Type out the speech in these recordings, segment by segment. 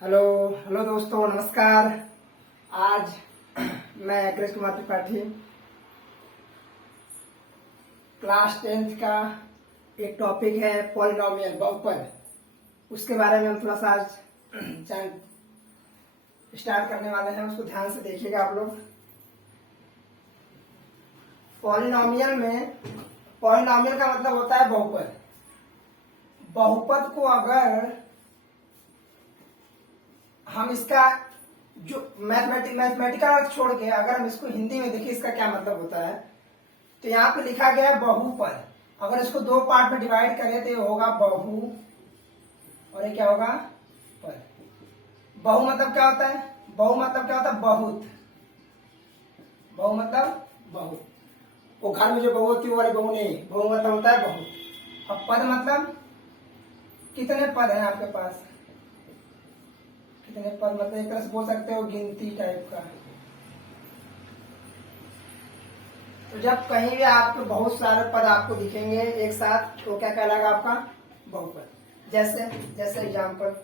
Hello hello दोस्तों, नमस्कार। आज मैं कृष्ण कुमार त्रिपाठी क्लास 10th का एक टॉपिक है पॉलिनोमियल, बहुपद। उसके बारे में हम थोड़ा सा आज स्टार्ट करने वाले हैं। उसको ध्यान से देखिएगा आप लोग। पॉलिनोमियल का मतलब होता है बहुपद। बहुपद को अगर हम इसका जो मैथमेटिकल अर्थ छोड़ के अगर हम इसको हिंदी में देखिए इसका क्या मतलब होता है, तो यहाँ पे लिखा गया है बहुपद। अगर इसको दो पार्ट में डिवाइड करें तो ये होगा बहु और ये क्या होगा, पद। बहु मतलब क्या होता है? बहु मतलब क्या होता है? बहुत। बहु मतलब बहुत। वो घर में जो बहू होती है वो वाली बहू नहीं। बहु मतलब होता है बहुत। अब पद मतलब कितने पद हैं आपके पास? कितने पद मतलब एक तरह से बोल सकते हो गिनती टाइप का। तो जब कहीं भी आपको बहुत सारे पद आपको दिखेंगे एक साथ, तो क्या कहलाएगा आपका? बहुपद। जैसे जैसे एग्जाम्पल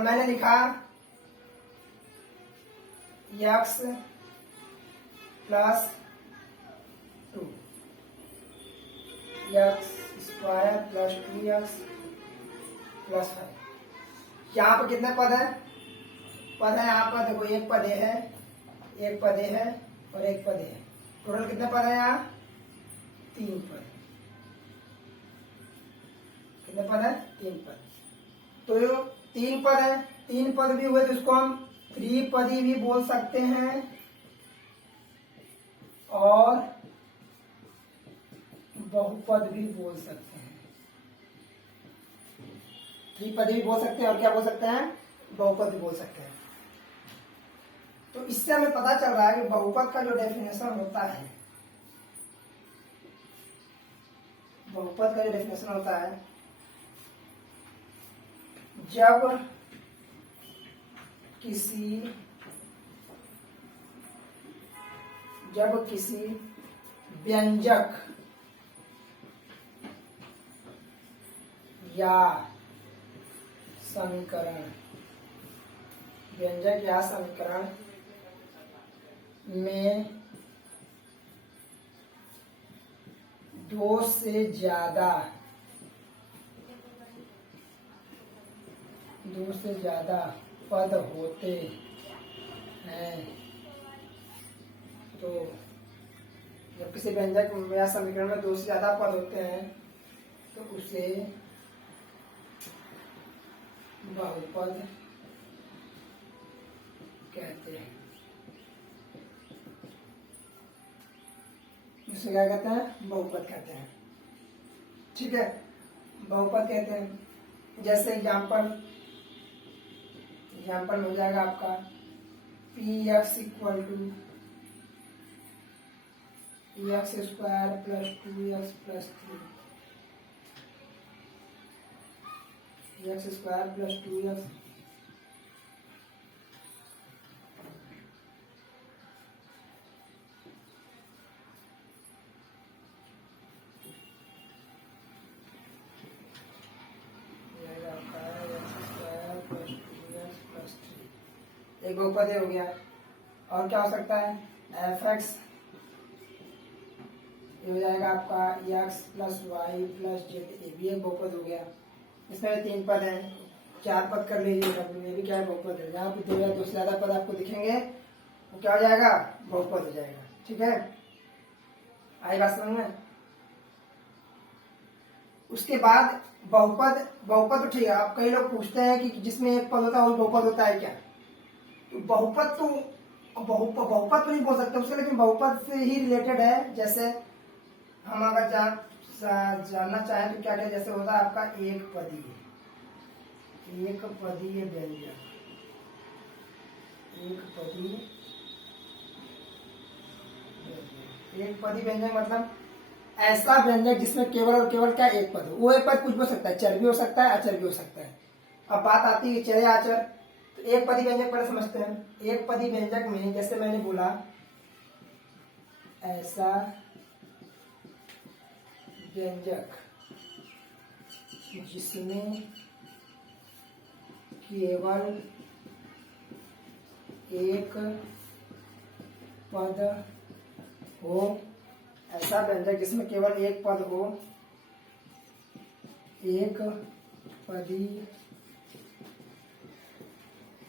मैंने लिखा x plus 2, x square plus 2x plus 5। यहाँ पर कितने पद है? पद है यहाँ पर देखो, एक पद है, एक पद है और एक पद है। टोटल कितने पद है यहाँ? 3 पद। कितने पद है? 3 पद। तो 3 पद है, 3 पद भी हुए तो इसको हम त्रिपदी भी बोल सकते हैं और बहुपद भी बोल सकते हैं। त्रिपदी भी बोल सकते हैं और क्या बोल सकते हैं? बहुपद भी बोल सकते हैं। तो इससे हमें पता चल रहा है कि बहुपद का जो डेफिनेशन होता है, बहुपद का जो डेफिनेशन होता है, जब किसी व्यंजक या समीकरण में दो से ज्यादा पद होते हैं, तो जब किसी व्यंजक या समीकरण में 2 से ज्यादा पद होते हैं तो उसे बहुपद कहते हैं। इसे क्या कहते हैं? बहुपद कहते हैं। ठीक है, बहुपद कहते हैं। जैसे एग्जाम्पल में हो जाएगा आपका px equal to x square plus 2x plus 3, x square plus 2x एक बहुपद हो गया। और क्या हो सकता है? fx ये हो जाएगा आपका x plus y plus z, ये भी एक बहुपद हो गया। इसमें 3 पद हैं, 4 पद कर लीजिए w, ये भी क्या है? बहुपद है। जहाँ पे 2 या 2 से ज्यादा पद आपको दिखेंगे तो क्या हो जाएगा? बहुपद हो जाएगा। ठीक है, आई बात समझ में? उसके बाद बहुपद तो ठीक है। अब कई लोग पूछते हैं कि जिसमें एक पद होता है वो बहुपद होता है क्या? तो बहुपद तो नहीं बोल सकते उससे, लेकिन बहुपद से ही रिलेटेड है। जैसे हम अगर जानना चाहें तो क्या कहें? जैसे होता है आपका एक पदीय व्यंजक। एक पदी व्यंजक मतलब ऐसा व्यंजक जिसमें केवल और केवल क्या एक पद हो। वो एक पद कुछ भी हो सकता है, चर भी हो सकता है, अचर भी हो सकता है। अब बात आती है चर या अचर। तो एक पदी व्यंजक पहले समझते हैं। एक पदी व्यंजक में जैसे मैंने बोला ऐसा व्यंजक जिसमें केवल एक पद हो, ऐसा व्यंजक जिसमें केवल एक पद हो, एक पदी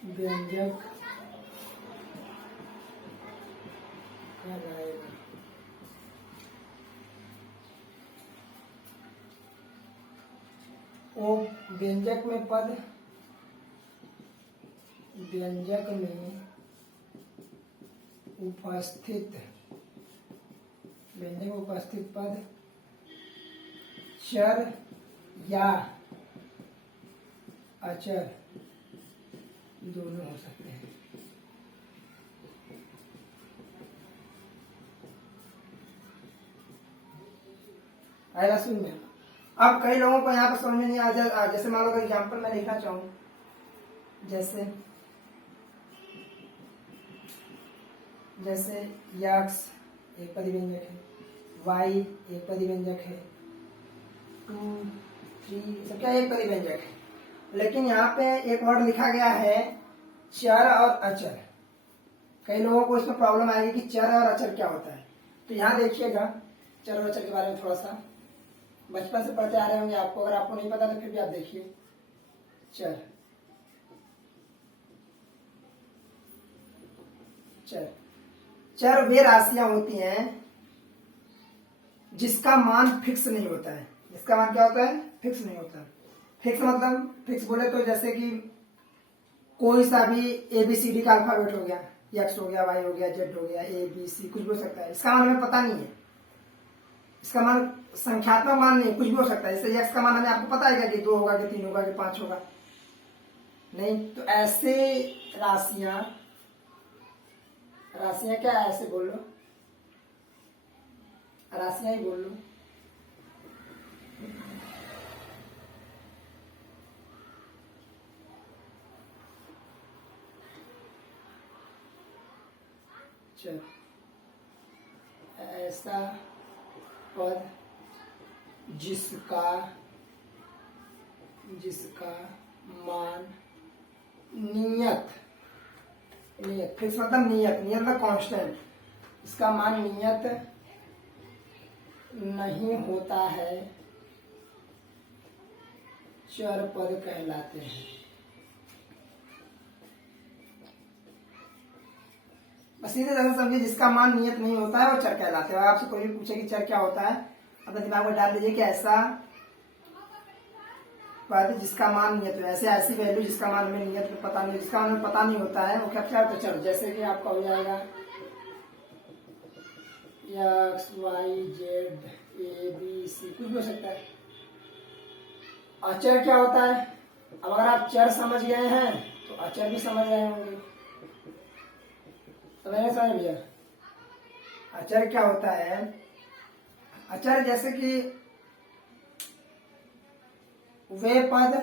व्यंजक कहलाएगा। वो व्यंजक में पद, व्यंजक में उपस्थित, व्यंजक में उपस्थित पद चर या अचर दोनों हो सकते हैं। आएगा सुन में। अब कई लोगों को यहाँ पर समझ में नहीं आ जाए, जैसे मान लो एग्जाम्पल मैं लिखना चाहूँ, जैसे जैसे यक्स एक पदी व्यंजक है, वाई एक पदी व्यंजक है, 2 3 सब क्या एक पदी व्यंजक है। लेकिन यहाँ पे एक वर्ड लिखा गया है चर और अचर। कई लोगों को इसमें प्रॉब्लम आएगी कि चर और अचर क्या होता है। तो यहाँ देखिएगा चर और अचर के बारे में थोड़ा सा बचपन से पढ़ते आ रहे होंगे आपको, अगर आपको नहीं पता तो फिर भी आप देखिए। चर चर चर वे राशियां होती हैं जिसका मान फिक्स नहीं होता है। जिसका मान क्या होता है? फिक्स नहीं होता। फिक्स मतलब फिक्स बोले तो जैसे कि कोई सा भी ABCD का अल्फाबेट हो गया, एक्स हो गया, वाई हो गया, जेड हो गया, ABC कुछ भी हो सकता है। इसका मान हमें पता नहीं है, इसका मान संख्यात्मक मान नहीं, कुछ भी हो सकता है। जैसे एक्स का मान हमें आपको पता है कि 2 होगा कि 3 होगा कि 5 होगा, नहीं। तो ऐसे राशियां क्या है? ऐसे बोल लो, राशियां ही बोल लो। चल ऐसा पद जिसका मान नियत फिक्स मतलब नियत मतलब कांस्टेंट, इसका मान नियत नहीं होता है, चर पद कहलाते हैं। बस सीधे तरह समझिए, जिसका मान नियत नहीं होता है वो चर कहलाते हैं। आपसे कोई भी पूछे कि चर क्या होता है, अपने दिमाग में डाल दीजिए कि ऐसा पद जिसका मान नियत हो, ऐसे ऐसी वैल्यू जिसका मान हमें नियत पता नहीं, जिसका मान पता नहीं होता है, वो क्या क्या होता है? चर। जैसे कि आपका हो जाएगा एक्स वाई जेड ABC कुछ भी हो सकता है। अचर क्या होता है? अब अगर आप चर समझ गए हैं तो अचर भी समझ रहे होंगे। समझ भैया, अचर क्या होता है? अचर जैसे कि वे पद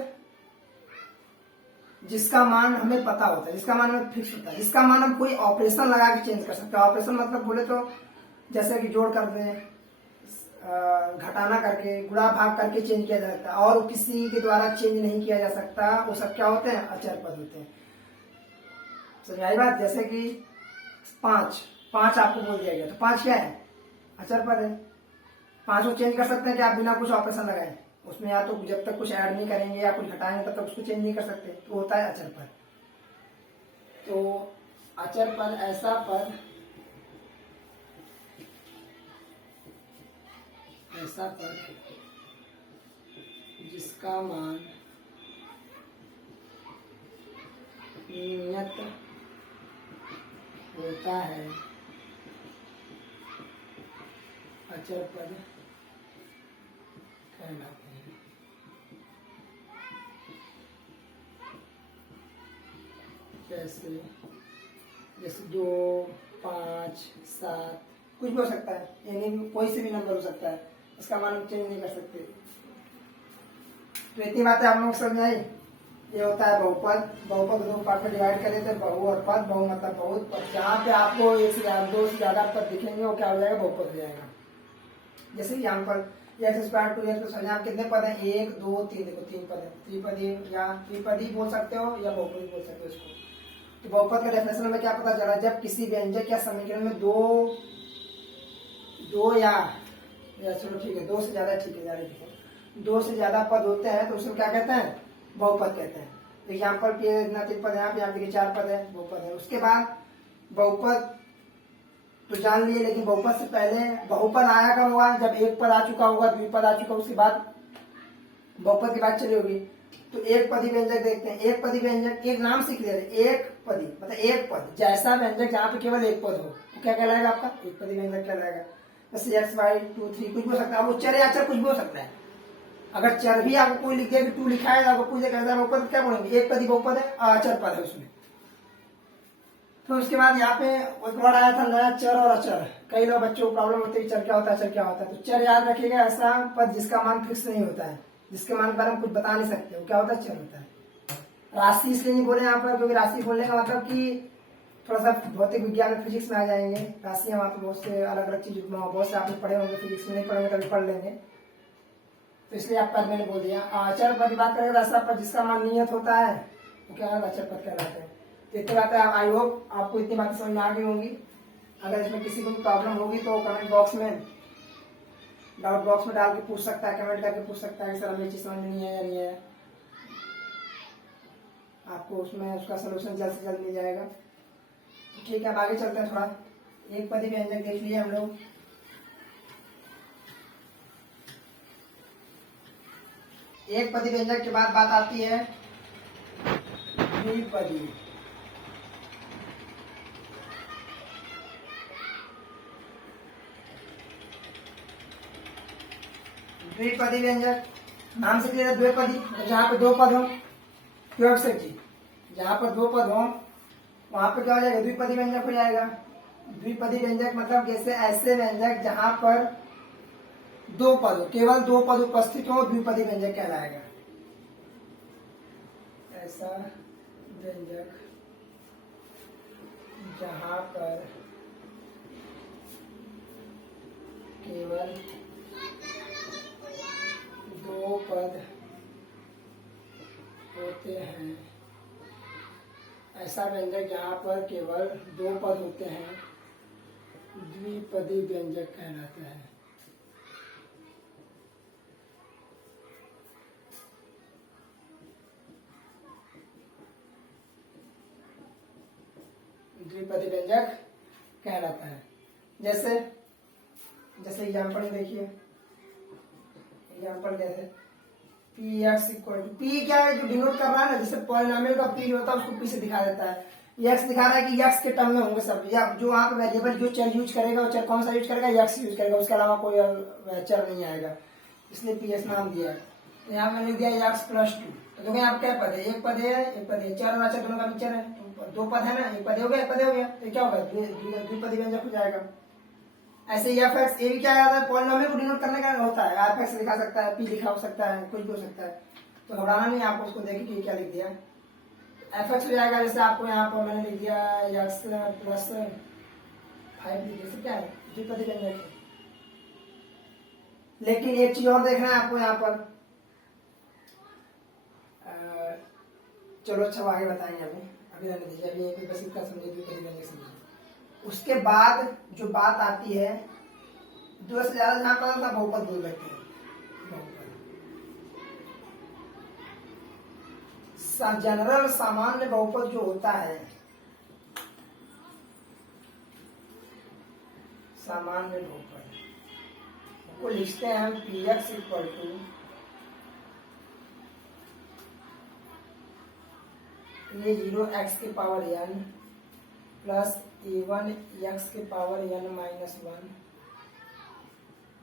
जिसका मान हमें पता होता है, जिसका मान हमें फिक्स होता है, जिसका मान हम कोई ऑपरेशन लगा के चेंज कर सकते हैं। ऑपरेशन मतलब बोले तो जैसे कि जोड़ कर दें, घटाना करके, गुणा भाग करके चेंज किया जा सकता है, और किसी के द्वारा चेंज नहीं किया जा सकता, वो सब क्या होते हैं? अचर पद होते हैं। समझ आई बात? जैसे कि 5 आपको बोल दिया गया तो 5 क्या है? अचर पद है। 5 को चेंज कर सकते हैं कि आप बिना कुछ ऑपरेशन लगाए, उसमें या तो जब तक कुछ ऐड नहीं करेंगे या कुछ घटाएंगे तब तक उसको चेंज नहीं कर सकते, तो होता है अचर पद। तो अचर पद ऐसा पद जिसका मान नियत होता है, अचर पद कहलाते हैं। जैसे 2 5 7 कुछ भी हो सकता है, यानी कोई से भी नंबर हो सकता है, इसका मान हम चेंज नहीं कर सकते। तो इतनी बातें आप लोग समझ आई। ये होता है बहुपद। बहुपद 2 पार्ट में डिवाइड करें तो बहु और पद। बहु मतलब बहुत पद। जहाँ पे आपको 1 से 2 से ज्यादा पद दिखेंगे वो क्या हो जाएगा? बहुपद हो जाएगा। जैसे example x square 2x plus यहाँ कितने पद हैं, 1 2 3, देखो 3 पद है, त्रिपदी या त्रिपदी बोल सकते हो या बहुपदी बोल सकते हो इसको। तो बहुपद का डेफिनेशन में क्या पता चला, जब किसी व्यंजक या समीकरण में दो या चलो ठीक है, दो से ज्यादा, ठीक है यार, दो से ज्यादा पद होते हैं तो उसको क्या कहते हैं, बहुपद कहते हैं। तो एग्जाम्पल पे इतना 3 पद है, यहाँ पे 4 पद है, बहुपद है। उसके बाद बहुपद तो जान लिए, लेकिन बहुपद से पहले बहुपद आया कब हुआ, जब एक पद आ चुका होगा, द्विपद आ चुका, उसके बाद बहुपद की बात चली होगी। तो एक पदी व्यंजक देखते हैं। एक पदी व्यंजक, एक नाम सीख ले रहे, एक पदी मतलब एक पद, जैसा व्यंजक जहाँ पे केवल एक पद हो तो क्या कहलाएगा आपका, एक पदी व्यंजक कहलाएगा। जैसे एक्स वाई 2 3 कुछ भी हो सकता है, वो चर या अचर कुछ भी हो सकता है। अगर चर भी आपको कोई लिख दिया कि 2 लिखा है, आपको पूछे बहुपद, क्या बोलेंगे, एक पदी बहुपद है, अचर पद है उसमें। तो उसके बाद यहाँ पे एक वर्ड आया था नया, चर और अचर। कई लोग बच्चों को प्रॉब्लम होती है, चर क्या होता है, अचर क्या होता है। तो चर याद रखिएगा, ऐसा पद जिसका मान फिक्स नहीं होता है, जिसके मान के बारे में कुछ बता नहीं सकते, वो क्या होता है, चर होता है। राशि इसलिए नहीं बोले यहाँ पर, क्योंकि राशि बोलने का मतलब कि थोड़ा सा भौतिक विज्ञान में, फिजिक्स में आ जाएंगे। राशियां वहाँ पर बहुत से अलग अलग चीज, बहुत से आपने पढ़े होंगे, फिजिक्स में नहीं पढ़ेंगे तभी पढ़ लेंगे, तो इसलिए आप पद मैंने बोल दिया। अचर पद की बात करेंगे, ऐसा पद जिसका मान नियत होता है वो क्या है, अचर पद कहलाते हैं। इतनी बातें, आई होप आपको इतनी बातें समझ में आ गई होंगी। अगर इसमें किसी को भी प्रॉब्लम होगी तो कमेंट बॉक्स में, डाउट बॉक्स में डाल के पूछ सकता है, कमेंट करके पूछ सकता है कि सर हमें ये चीज समझ में नहीं है या नहीं है। आपको उसमें उसका सोल्यूशन जल्द से जल्द मिल जाएगा। ठीक है, अब आगे चलते हैं थोड़ा। एक पदी व्यंजक देख लिए हम लोग। एक पदी व्यंजक के बाद बात आती है द्विपदी। द्विपदी व्यंजक नाम से क्लियर, द्विपदी जहाँ पे दो पद हो, जहाँ पर दो पद हो वहां पर क्या हो जाएगा, द्विपदी व्यंजक हो जाएगा। द्विपदी व्यंजक मतलब जैसे ऐसे व्यंजक जहां पर दो पद हो, केवल दो पद उपस्थित हो, द्विपदी व्यंजक कहलाएगा। ऐसा व्यंजक जहां पर केवल दो पद होते हैं, ऐसा व्यंजक जहां पर केवल दो पद होते हैं, द्विपदी व्यंजक कहलाता है। द्विपदी व्यंजक कहलाता है। जैसे एग्जाम्पल देखिए, एग्जाम्पल कैसे, P x equal to, P क्या है, जो डिनोट कर रहा है ना, जैसे पॉलिनोमियल का पी होता है उसको पी से दिखा देता है। एक्स दिखा रहा है कि एक्स के टर्म में होंगे सब, या जो वहाँ पे वेरिएबल जो चर यूज करेगा वो चर कौन सा यूज करेगा, एक्स यूज करेगा, उसके अलावा कोई चर नहीं आएगा, इसलिए पी एक्स नाम दिया है। यहाँ मैंने दिया एक्स प्लस 2, तो देखो यहाँ पे क्या पद है, एक पद है, चर और अचर दोनों का भी चर है, तो दो पद है ना, एक पद हो गया, एक पद हो गया, तो क्या होगा, द्विपदी व्यंजक हो जाएगा। ऐसे ही एफ एक्स, ये भी क्या आता है, पॉलिनोमियल को डिनोट करने का होता है, एफ एक्स लिखा सकता है, पी लिखा हो सकता है, कुछ भी हो सकता है, तो घबराना नहीं, आपको उसको देखिए कि क्या लिख दिया, एफ एक्स हो जाएगा। जैसे आपको यहाँ पर मैंने लिख दिया एक्स प्लस 5 लिख दिया, क्या है, द्विपदी व्यंजक। लेकिन एक चीज और देखना है आपको यहाँ पर, चलो अच्छा आगे बताएंगे, अभी रहने दीजिए, अभी एक बस इतना समझे, द्विपदी व्यंजक समझिए। उसके बाद जो बात आती है, दो से ज्यादा जहां पर था बहुपद बोल देते हैं, जनरल सामान्य बहुपद जो होता है, सामान्य बहुपद को लिखते हैं हम P x equal to a0 x के power n plus a1 x के power n minus 1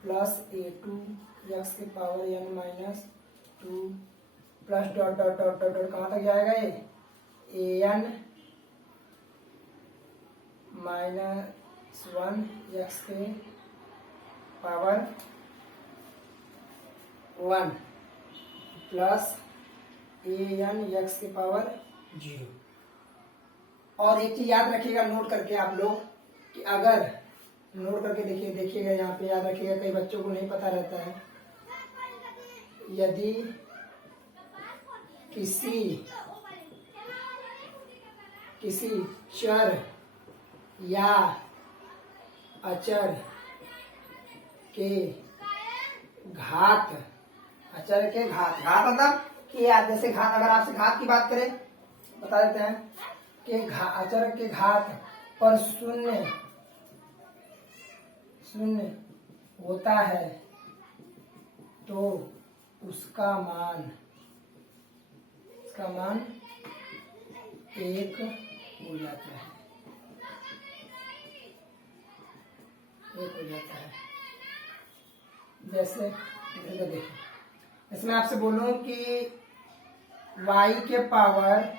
plus a2 x के power n minus 2 plus dot dot dot dot dot कहाँ तक जाएगा ये, an माइनस 1 x के पावर 1 प्लस an x के power 0। और एक चीज याद रखिएगा, नोट करके आप लोग, कि अगर नोट करके देखिएगा यहाँ पे, याद रखिएगा, कई बच्चों को नहीं पता रहता है यदि किसी चर या अचर के घात, घात मतलब कि जैसे घात, अगर आपसे घात की बात करें बता देते हैं कि अचर के घात पर शून्य होता है तो उसका मान 1 हो जाता है। जैसे देखिए, इसमें आपसे बोलूं कि y के पावर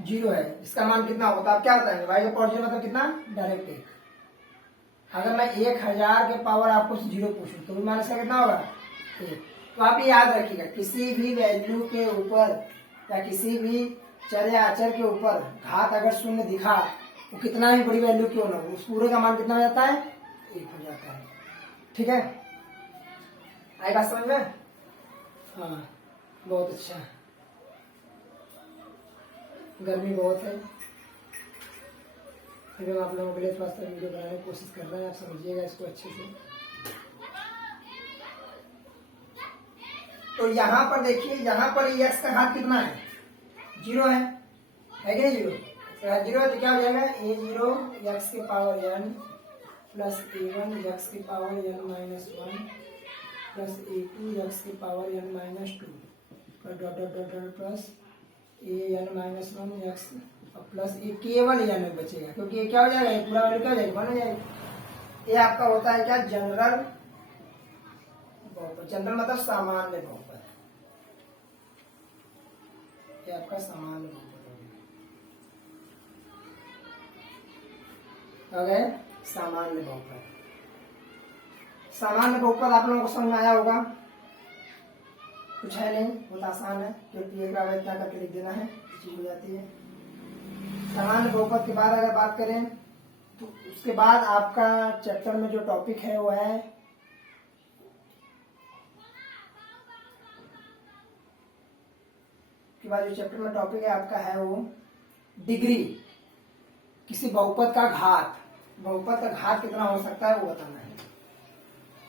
0 है, इसका मान कितना होता है आप क्या बताएंगे? y के पावर 0 मतलब कितना? डायरेक्ट 1। अगर मैं 1000 के पावर आपको 0 पूछूं तो भी मान इसका कितना होगा? 1। तो आप ये याद रखिएगा, किसी भी वैल्यू के ऊपर या किसी भी चर या अचर के ऊपर घात अगर शून्य दिखा, वो कितना भी बड़ी वैल्यू क्यों ना हो, उस पूरे का मान कितना हो जाता है? 1 हो जाता है। ठीक है, आई बात समझ में? हाँ, बहुत अच्छा। गर्मी बहुत है, फिर हम आप लोगों के लिए थोड़ा सा वीडियो बनाने की कोशिश कर रहे हैं, आप समझिएगा इसको अच्छे से। तो यहाँ पर देखिए, यहाँ पर x का घात कितना है? 0 है कि नहीं? 0 है तो क्या हो जाएगा? a0 x के power n plus a1 x के power n minus 1 plus a2 x के power n minus 2 dot plus an minus 1 x plus ये केवल n में बचेगा, क्योंकि ये क्या हो जाएगा? ये पूरा वैल्यू क्या हो जाएगा? 1 हो जाएगा। ये आपका होता है क्या? जनरल बहुपद। जनरल मतलब सामान्य बहुपद। ये आपका सामान्य बहुपद हो गया। सामान्य बहुपद। सामान्य बहुपद आप लोगों को समझ में आया होगा? कुछ है नहीं, बहुत आसान है, क्योंकि एक बार क्या करके लिख देना है, चीज हो जाती है। सामान्य बहुपद के बाद अगर बात करें तो उसके बाद आपका चैप्टर में जो टॉपिक है वो है के बाद जो चैप्टर में टॉपिक है आपका है वो डिग्री। किसी बहुपद का घात, बहुपद का घात कितना हो सकता है वो बताना है,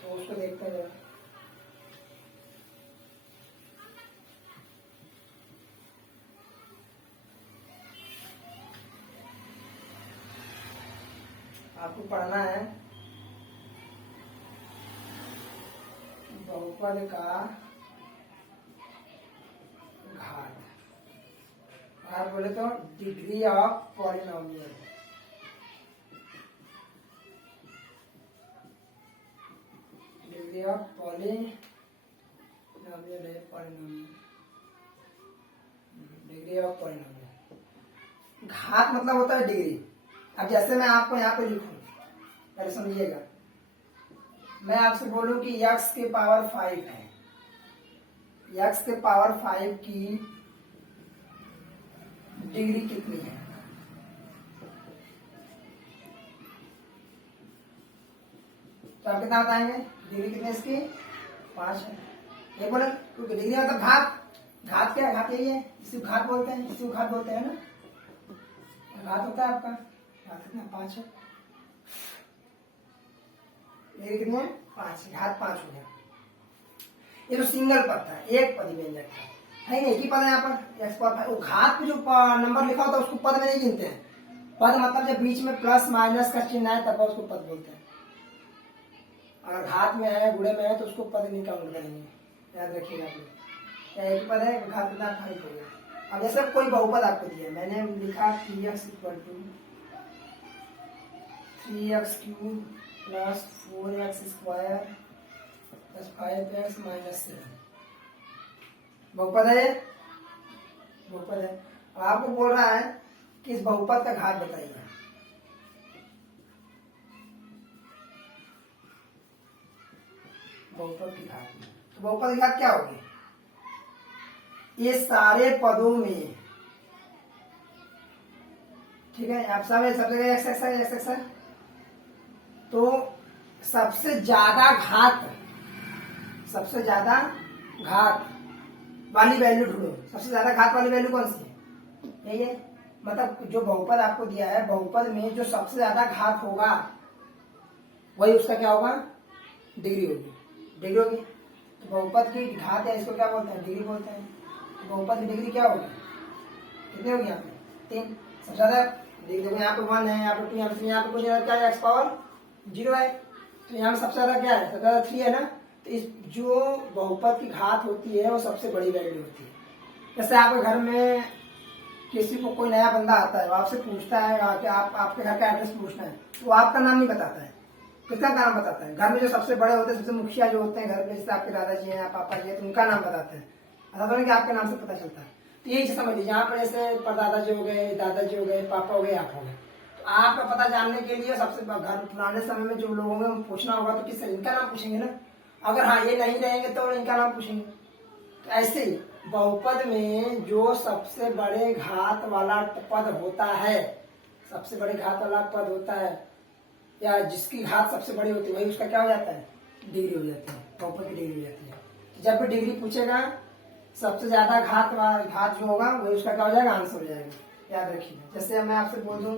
तो उसको देखते हैं। आपको पढ़ना है बहुपद का घात। आप बोले तो degree of polynomial. Degree of polynomial है, पॉलिनोमियल, डिग्री ऑफ पॉलिनोमियल। घात मतलब होता है डिग्री। अब जैसे मैं आपको यहाँ पे लिखूं, पहले समझिएगा, मैं आपसे बोलूं कि x के पावर 5 है, x के पावर 5 की डिग्री कितनी है? तो आप कितना बताएंगे? डिग्री कितनी इसकी? 5 है। ये बोले क्योंकि डिग्री मतलब घात। घात क्या है? घात यही है, इसी को घात बोलते हैं, इसी को घात बोलते हैं ना। घात होता है आपका घात कितना? 5 है। डिग्री कितनी है? 5। घात 5 हो गया। ये तो सिंगल पद था, एक पद व्यंजक था, है नहीं, एक ही पद है यहाँ पर x पावर 5। वो घात पे जो नंबर लिखा होता है उसको पद में नहीं गिनते हैं। पद मतलब जब बीच में प्लस माइनस का चिन्ह है तब उसको पद बोलते हैं। अगर घात में है, गुणे में है तो उसको पद नहीं काउंट करेंगे, याद रखिएगा आप लोग। क्या एक पद है? घात कितना? 5 हो गया। अब जैसे कोई बहुपद आपको दिया, मैंने लिखा 3x equal to 3x³ plus 4x² plus 5x minus 7। बहुपद है, बहुपद है। अब आपको बोल रहा है कि इस बहुपद का घात बताइए। बहुपद की घात, तो बहुपद की घात क्या होगी? ये सारे पदों में, ठीक है, आप सब जगह x है, तो सबसे ज्यादा घात वाली वैल्यू ढूंढो। सबसे ज्यादा घात वाली वैल्यू कौन सी है? यही है। मतलब जो बहुपद आपको दिया है, बहुपद में जो सबसे ज्यादा घात होगा वही उसका क्या होगा? डिग्री होगी। डिग्री होगी तो बहुपद की घात है, इसको क्या बोलते हैं? डिग्री बोलते हैं। तो बहुपद की डिग्री क्या होगी? कितनी होगी यहाँ पे? 3। सबसे ज्यादा डिग्री देखो, यहाँ पे 1 है, यहाँ पे 2, यहाँ पे कुछ क्या है? x पावर 0 है। तो यहाँ पे सबसे ज्यादा क्या है? सबसे ज्यादा 3 है ना। तो इस जो बहुपद की घात होती है वो सबसे बड़ी वैल्यू होती है। जैसे आपके घर में किसी को कोई नया बंदा आता है, वो आपसे पूछता है कि आप आपके घर का एड्रेस पूछना है, तो वो आपका नाम नहीं बताता है, किसका नाम बताता है? घर में जो सबसे बड़े होते हैं, सबसे मुखिया जो होते हैं घर में, जैसे आपके दादाजी हैं या पापा जी हैं, तो उनका नाम बताते हैं। ऐसा तो नहीं कि आपके नाम से पता चलता है। तो यही चीज समझ लीजिए, यहाँ पर जैसे परदादाजी हो गए, दादाजी हो गए, पापा हो गए, आप हो गए, तो आपका पता जानने के लिए सबसे घर पुराने समय में जो लोग होंगे पूछना होगा तो किससे? इनका नाम पूछेंगे ना। अगर हाँ ये नहीं रहेंगे तो इनका नाम पूछेंगे। तो ऐसे ही बहुपद में जो सबसे बड़े घात वाला पद होता है, सबसे बड़े घात वाला पद होता है, या जिसकी घात सबसे बड़ी होती है, वही उसका क्या हो जाता है? डिग्री हो जाती है। बहुपद की डिग्री हो जाती है। तो जब भी डिग्री पूछेगा, सबसे ज्यादा घात जो होगा वही उसका क्या हो जाएगा? आंसर हो जाएगा। याद रखिएगा। जैसे मैं आपसे बोल दूं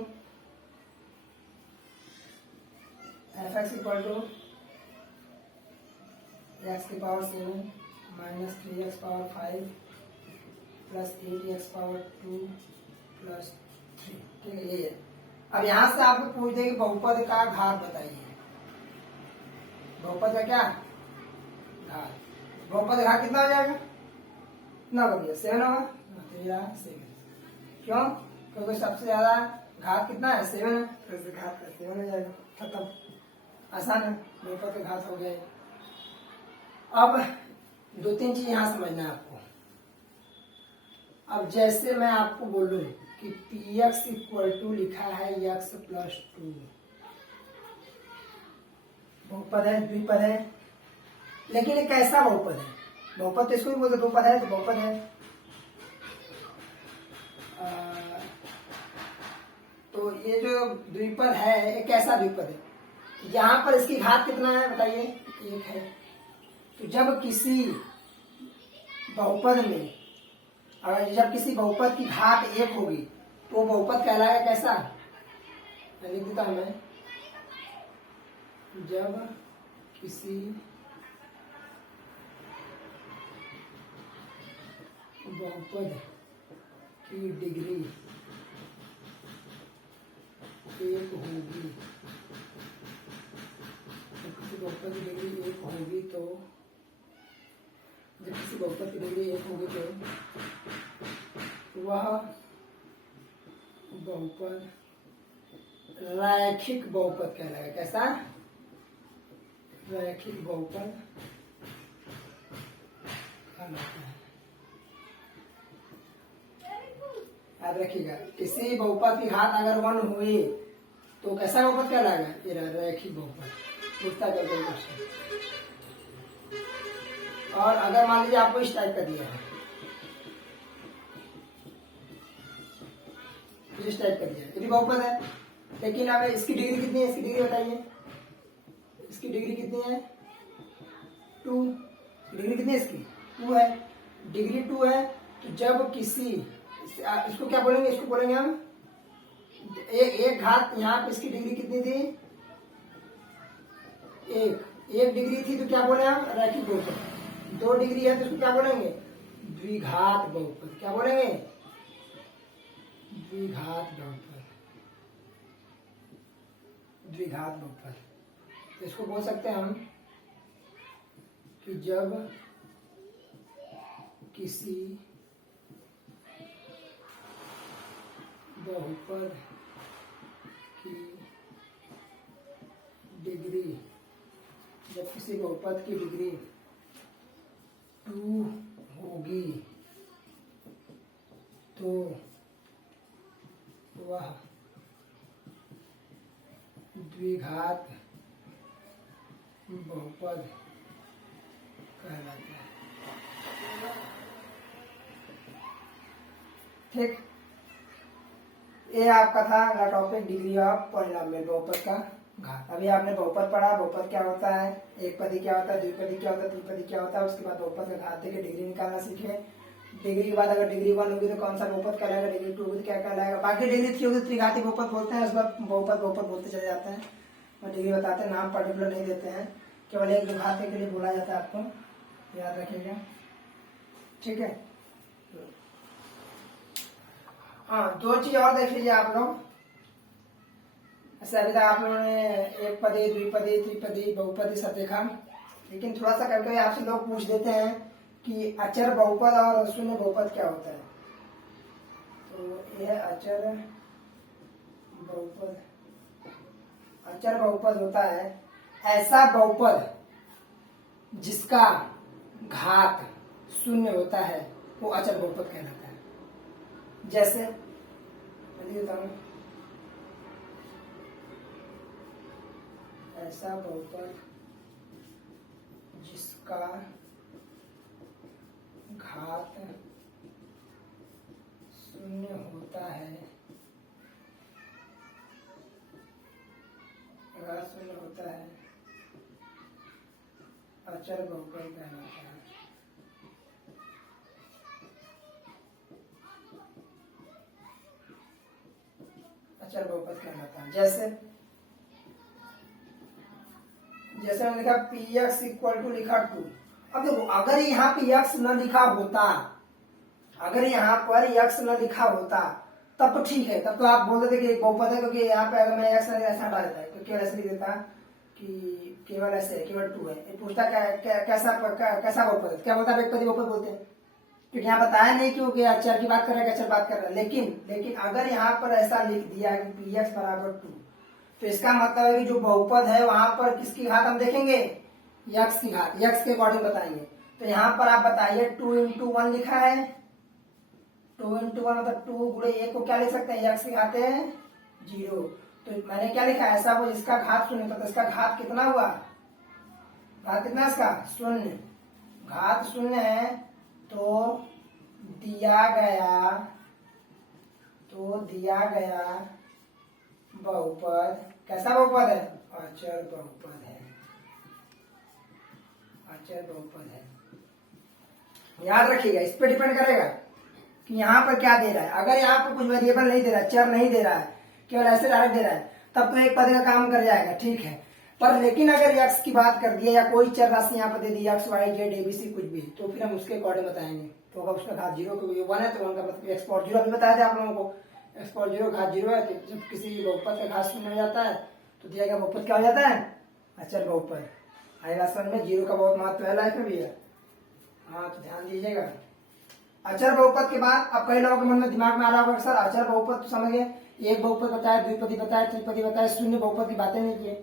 f(x) इक्वल टू x की power 7 minus 3x power 5 plus 8x power 2 plus 3। ठीक है, यही है। अब यहां से आपको पूछ दे कि बहुपद का घात बताइए। बहुपद का क्या घात? बहुपद का घात कितना हो जाएगा? कितना हो गया? 7 होगा। तो ये 7। क्यों? क्योंकि सबसे ज्यादा घात कितना है? 7 है। तो घात का 7 हो जाएगा। खत्म। आसान है। बहुपद के घात हो गए। अब 2-3 चीज यहां समझना है आपको। अब जैसे मैं आपको बोलूं कि px इक्वल टू लिखा है x प्लस 2, बहुपद है, द्विपद है, लेकिन ये कैसा बहुपद है? बहुपद तो इसको भी बोलते बहुपद है, तो बहुपद है। तो ये जो द्विपद है, ये कैसा द्विपद है? यहाँ पर इसकी घात कितना है बताइए? 1 है। तो जब किसी बहुपद में, अगर जब किसी बहुपद की घात 1 होगी तो वो बहुपद कहलाएगा कैसा? मैं लिख देता हूं। मैं जब किसी बहुपद की डिग्री 1 होगी, किसी बहुपद की डिग्री 1 होगी तो जब किसी बहुपद की डिग्री 1 होगी तो वह बहुपद रैखिक बहुपद कहलाएगा। कैसा? रैखिक बहुपद कहलाता है। याद रखिएगा, किसी बहुपद की घात अगर 1 हुई तो कैसा बहुपद कहलाएगा? ये रैखिक बहुपद। पूछता क्या क्वेश्चन। और अगर मान लीजिए आपको इस टाइप का दिया है, इस टाइप का दिया है, ये भी बहुपद है, लेकिन अब इसकी डिग्री कितनी है? इसकी डिग्री बताइए। इसकी डिग्री कितनी है? 2। डिग्री कितनी है इसकी? 2 है। डिग्री 2 है। तो जब किसी, इसको क्या बोलेंगे? इसको बोलेंगे हम एक घात। यहाँ पे इसकी डिग्री कितनी थी? 1 डिग्री थी, तो क्या बोले हम? रैखिक बहुपद। 2 डिग्री है तो इसको क्या बोलेंगे? द्विघात बहुपद। क्या बोलेंगे? द्विघात बहुपद। द्विघात बहुपद। तो इसको बोल सकते हैं हम कि जब किसी बहुपद की डिग्री, जब किसी बहुपद की डिग्री 2 होगी तो वह द्विघात बहुपद कहलाता है। ठीक, ये आपका था अगला टॉपिक, डिग्री ऑफ पॉलिनोमियल बहुपद का। घात। अभी आपने बहुपद पढ़ा, बहुपद क्या होता है, एक पदी क्या होता है, द्विपदी क्या होता है, त्रिपदी क्या होता है, उसके बाद बहुपद का घात देके डिग्री निकालना सीखे। डिग्री के बाद अगर डिग्री 1 होगी तो कौन सा बहुपद कहलाएगा, डिग्री 2 होगी तो क्या कहलाएगा, बाकी डिग्री 3 होगी तो त्रिघाती बहुपद बोलते हैं, उसके बाद बहुपद बहुपद बोलते चले जाते हैं। और डिग्री बताते हैं, नाम पर्टिकुलर नहीं देते हैं, केवल एक दो घाते के लिए बोला जाता है, आपको याद रखिएगा, ठीक है। हाँ, दो चीज और देख लीजिए आप लोग। ऐसे अभी तक आप लोगों ने एक पदी, द्विपदी, त्रिपदी, बहुपदी सब देखा, लेकिन थोड़ा सा कभी कभी आपसे लोग पूछ देते हैं कि अचर बहुपद और शून्य बहुपद क्या होता है। तो यह अचर बहुपद, अचर बहुपद होता है ऐसा बहुपद जिसका घात शून्य होता है, वो अचर बहुपद कहलाता है। जैसे बताऊं, ऐसा बहुपद जिसका घात शून्य होता है, घात शून्य होता है, अचर बहुपद कहलाता है। अचर बहुपद कहलाता है। जैसे मैंने लिखा px इक्वल टू लिखा 2। अब देखो, अगर यहाँ पे x न लिखा होता, अगर यहाँ पर x न लिखा होता तब तो ठीक है, तब तो आप बोल देते कि एक बहुपद है, क्योंकि यहाँ पे अगर मैं x ऐसा हटा देता है, केवल ऐसे लिख देता कि केवल ऐसे केवल 2 है। ये पूछता कैसा बहुपद है, क्या बोलता है, एकपदी बहुपद बोलते हैं, क्योंकि यहाँ बताया नहीं क्योंकि अचर की बात कर रहा है, अचर बात कर रहा है। लेकिन अगर यहाँ पर ऐसा लिख दिया कि px बराबर 2, तो इसका मतलब है कि जो बहुपद है वहां पर किसकी घात हम देखेंगे, x की घात, x के अकॉर्डिंग बताएंगे। तो यहाँ पर आप बताइए 2 into 1 लिखा है, 2 into 1 मतलब 2 गुणे 1 को क्या लिख सकते हैं, x की घात है 0। तो मैंने क्या लिखा है, ऐसा वो जिसका घात शून्य, तो इसका घात कितना हुआ, घात कितना इसका शून्य, घात शून्य है तो दिया गया बहुपद कैसा बहुपद है, अचर बहुपद है, अचर बहुपद है। याद रखिएगा, इस पे डिपेंड करेगा कि यहाँ पर क्या दे रहा है। अगर यहाँ पर कुछ वेरिएबल नहीं दे रहा है, चर नहीं दे रहा है, केवल ऐसे डायरेक्ट दे रहा है, तब तो एक पद का काम कर जाएगा, ठीक है। पर लेकिन अगर x की बात कर दिया या कोई चर राशि यहाँ पर दे दी, x, y, z, abc कुछ भी, तो फिर हम उसके अकॉर्डिंग बताएंगे। तो अगर उसका घात 0, क्योंकि 1 है तो 1 का मतलब x पावर 0 अभी बताया था आप लोगों को, x पावर 0 घात 0 है, तो जब किसी बहुपद का घात शून्य हो जाता है तो दिया गया बहुपद क्या हो जाता है, अचर बहुपद। आएगा समझ में, 0 का बहुत महत्व है लाइफ में भी है, हाँ तो ध्यान दीजिएगा। अचर बहुपद के बाद अब कई लोगों के मन में दिमाग में आ रहा होगा सर अचर बहुपद तो समझ गए, एक बहुपद बताया, द्विपदी बताया, त्रिपदी बताया, शून्य बहुपद की बातें नहीं किए,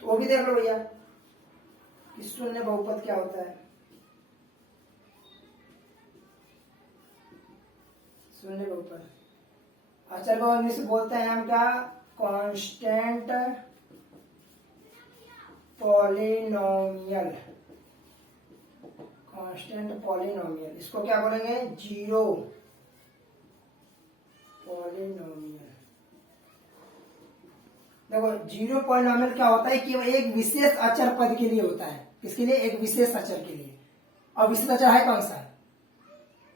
तो वो भी देख लो भैया कि शून्य बहुपद क्या होता है। शून्य बहुपद, अचर बहुपद इंग्लिश बोलते हैं हम क्या, कांस्टेंट पॉलिनोमियल, कांस्टेंट पॉलिनोमियल, इसको क्या बोलेंगे, जीरो पॉलिनोमियल। देखो जीरो पॉलिनोमियल क्या होता है कि वो एक विशेष अचर पद के लिए होता है, किसके लिए, एक विशेष अचर के लिए। और विशेष अचर है कौन सा,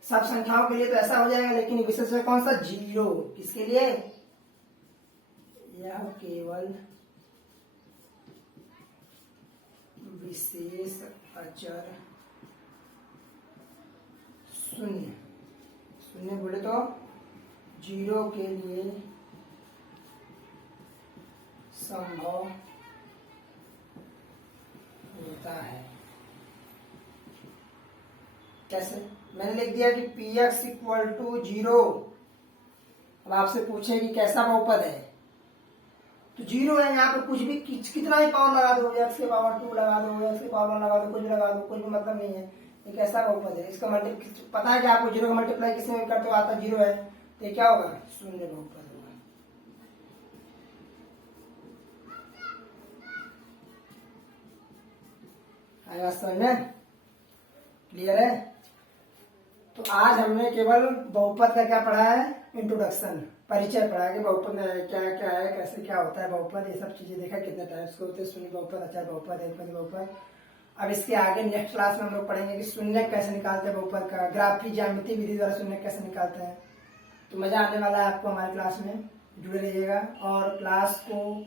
सब संख्याओं के लिए तो ऐसा हो जाएगा, लेकिन विशेष अचर कौन सा, जीरो, किसके लिए, यह केवल विशेष अचर शून्य, शून्य बोले तो जीरो के लिए संभव होता है। कैसे, मैंने लिख दिया कि px इक्वल टू 0, अब आपसे पूछे कि कैसा बहुपद है, तो 0 है, यहाँ पे कुछ भी कितना ही पावर लगा दो, x के पावर 2 लगा दो, x के पावर 1 लगा दो, कुछ भी लगा दो, कुछ भी मतलब नहीं है, एक ऐसा बहुपद है। इसका मल्टीप्लाई पता है कि आपको 0 का मल्टीप्लाई किससे करते हो आता 0 है, तो ये क्या होगा, शून्य बहुपद होगा। आएगा समझ में, क्लियर है। तो आज हमने केवल बहुपद का क्या पढ़ा है, इंट्रोडक्शन, परिचय पढ़ा है कि बहुपद में क्या क्या है, कैसे क्या होता है बहुपद, ये सब चीजें देखा, कितने टाइप्स के होते हैं, शून्य बहुपद, अचर बहुपद, एकपदी बहुपद। अब इसके आगे नेक्स्ट क्लास में हम लोग पढ़ेंगे कि शून्य कैसे निकालते हैं बहुपद का, ग्राफी ज्यामिति विधि द्वारा शून्य कैसे निकालते हैं। तो मजा आने वाला है आपको हमारी क्लास में, जुड़े रहिएगा। और क्लास को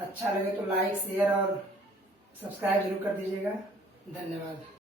अच्छा लगे तो लाइक, शेयर और सब्सक्राइब जरूर कर दीजिएगा। धन्यवाद।